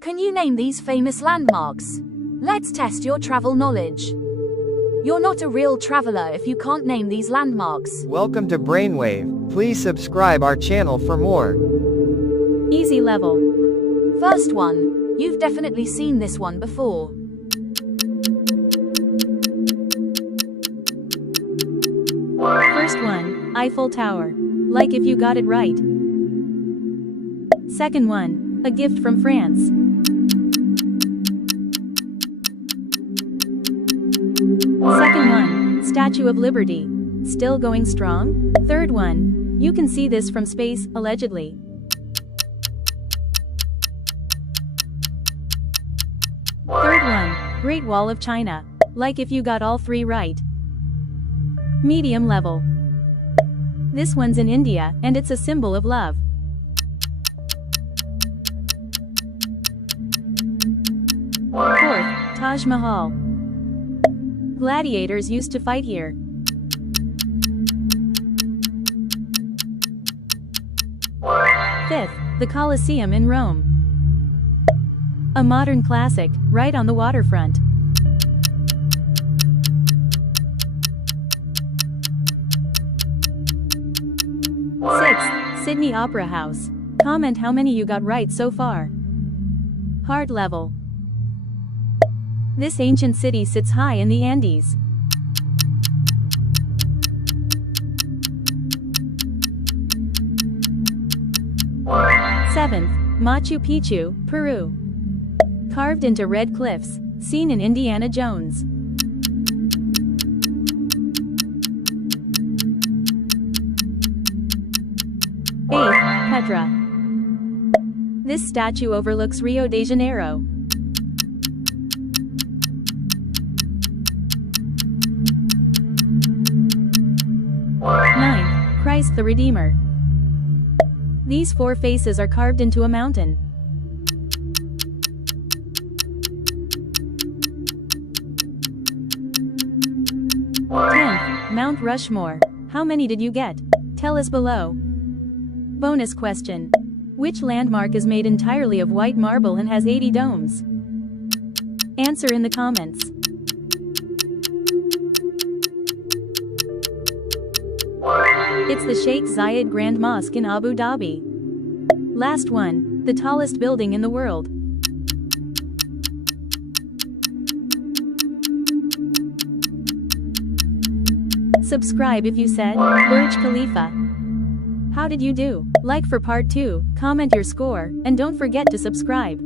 Can you name these famous landmarks? Let's test your travel knowledge. You're not a real traveler if you can't name these landmarks. Welcome to Brainwave. Please subscribe our channel for more. Easy level. First one. You've definitely seen this one before. First one, Eiffel Tower. Like if you got it right. Second one, a gift from France. Second one, Statue of Liberty. Still going strong? Third one, you can see this from space, allegedly. Third one, Great Wall of China. Like if you got all three right. Medium level. This one's in India, and it's a symbol of love. Fourth, Taj Mahal. Gladiators used to fight here. Fifth, the Colosseum in Rome. A modern classic, right on the waterfront. Sixth, Sydney Opera House. Comment how many you got right so far. Hard level. This ancient city sits high in the Andes. Seventh, Machu Picchu, Peru. Carved into red cliffs, seen in Indiana Jones. Eighth, Petra. This statue overlooks Rio de Janeiro. Ninth, Christ the Redeemer. These four faces are carved into a mountain. Tenth, Mount Rushmore. How many did you get? Tell us below. Bonus question. Which landmark is made entirely of white marble and has 80 domes? Answer in the comments. It's the Sheikh Zayed Grand Mosque in Abu Dhabi. Last one, the tallest building in the world. Subscribe if you said Burj Khalifa. How did you do? Like for part 2, comment your score, and don't forget to subscribe.